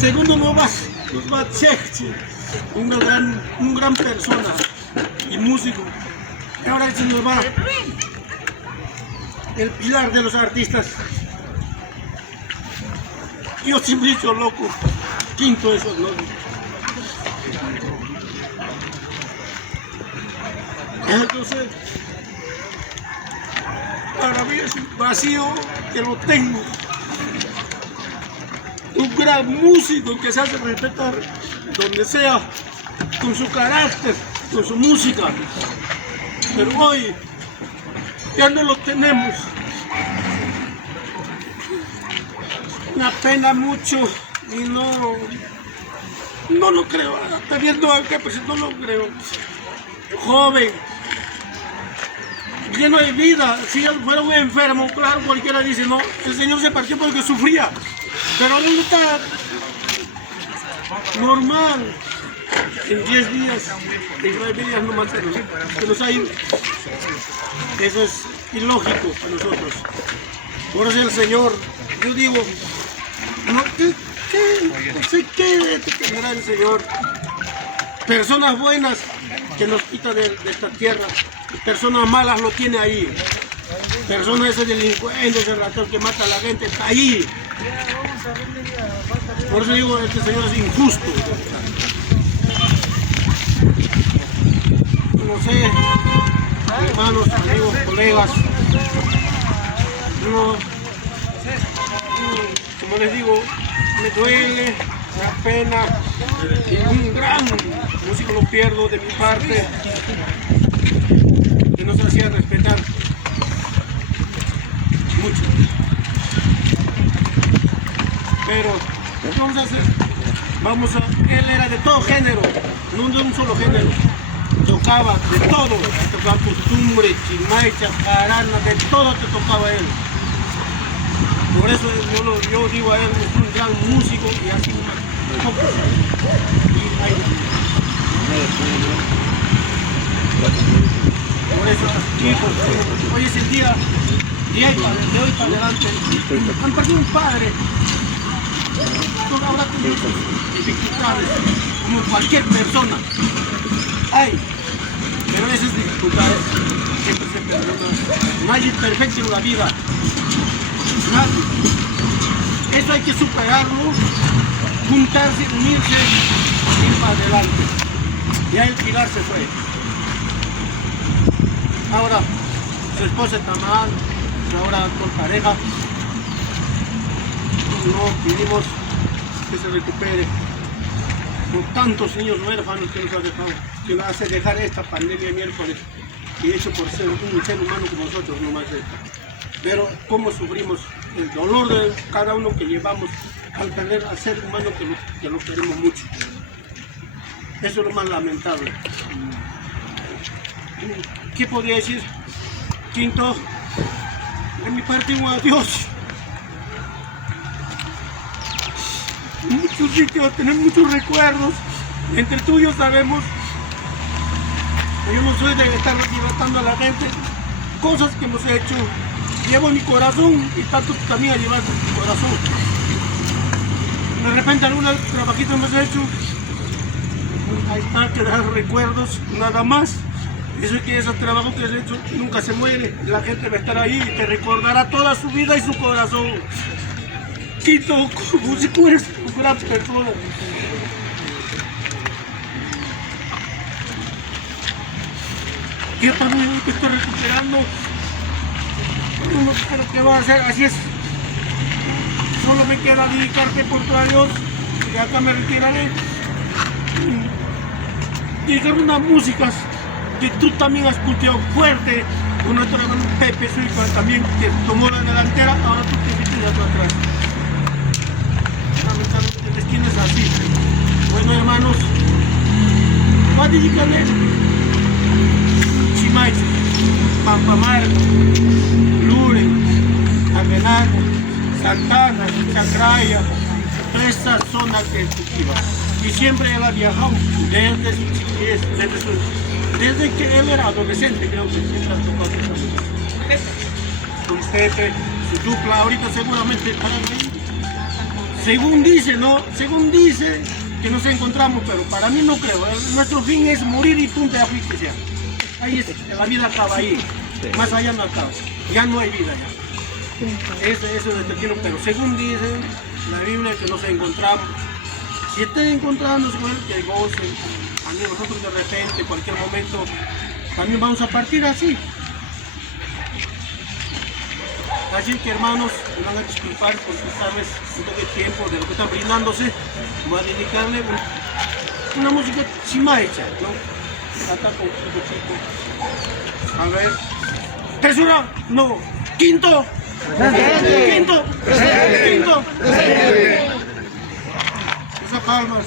Segundo Novak Djokovic, un gran persona y músico. Y ahora se nos va el pilar de los artistas. Yo siempre he dicho loco, quinto eso, ¿no? Entonces, para mí es un vacío que lo tengo. Un gran músico que se hace respetar donde sea, con su carácter, con su música. Pero hoy ya no lo tenemos. Una pena mucho y no lo creo. Está viendo acá, pues no lo creo. Joven, lleno de vida. Si él fuera un enfermo, claro, cualquiera dice, no, el Señor se partió porque sufría. Pero ahora no está normal. En 10 días, en 9 días no más se nos ha ido. Eso es ilógico para nosotros. Por eso el Señor, yo digo, no sé qué tendrá el Señor. Personas buenas que nos quita de esta tierra, personas malas lo tiene ahí. Personas ese delincuente, ese ratón que mata a la gente, está ahí. Por eso digo, este Señor es injusto. No sé, hermanos, amigos, colegas, como les digo, me duele, me da pena, un gran músico lo pierdo de mi parte, que nos hacía respetar mucho. Pero, ¿qué vamos a hacer? Él era de todo género, no de un solo género. Tocaba de todo, tocaba costumbre, chimaicha, jarana, de todo te tocaba él. Por eso yo digo a él, es un gran músico y así por eso, chicos, hoy es el día de hoy para adelante. Han perdido un padre. Todos habrá tenido sus dificultades, como cualquier persona. Pero esas dificultades siempre se perdonan. Nadie es perfecto en la vida. Nadie. Eso hay que superarlo, juntarse, unirse, ir para adelante. Ya el pilar se fue. Ahora su esposa está mal, ahora con pareja. No pedimos que se recupere. Con tantos niños huérfanos que nos ha dejado, que nos hace dejar esta pandemia miércoles, y hecho por ser un ser humano como nosotros, no más esto. Pero cómo sufrimos el dolor de cada uno que llevamos al perder al ser humano que lo queremos mucho. Eso es lo más lamentable. ¿Qué podría decir? Quinto, de mi parte un adiós. Muchos sitios, tener muchos recuerdos, entre tuyos sabemos, yo no soy de estar dilatando a la gente, cosas que hemos hecho, llevo en mi corazón y tanto también a llevar tu corazón. De repente algún trabajito hemos hecho, ahí está, quedar recuerdos, nada más. Eso es que ese trabajo que has hecho nunca se muere, la gente va a estar ahí y te recordará toda su vida y su corazón. Quito, como si tú eres una gran persona. ¿Qué para mí que estoy recuperando? No sé lo que va a hacer, así es. Solo me queda dedicarte por tu Dios y acá me retiraré. Dedicar unas músicas que tú también has cultivado fuerte con nuestro hermano Pepe Suipa también, que tomó la delantera, ahora tú te metes de atrás. El destino es así. Bueno, hermanos, voy a dedicarle Chimay, Pampamar, Lure, Amenaco, Santana, Chacraya, toda esta zona que cultiva. Y siempre él ha viajado desde su chiquez, desde que él era adolescente, creo que siempre ha tocado esa música. Con Pepe, su dupla, ahorita seguramente estarán ahí. según dice, ¿no? Según dice que nos encontramos, pero para mí no creo. Nuestro fin es morir y punto de afuiste ya. Ahí es, la vida acaba ahí. Más allá no acaba. Ya no hay vida ya. Eso es determinado, pero según dice la Biblia que nos encontramos. Si estén encontrándose con él, que gocen. También nosotros de repente, en cualquier momento, también vamos a partir así. Así que hermanos, me van a disculpar porque sabes un poco de tiempo de lo que está brindándose. Voy a dedicarle una música chimaecha, ¿no? Acá con un poquito. A ver. Tercera, no. Quinto. Quinto. Quinto. Esas palmas.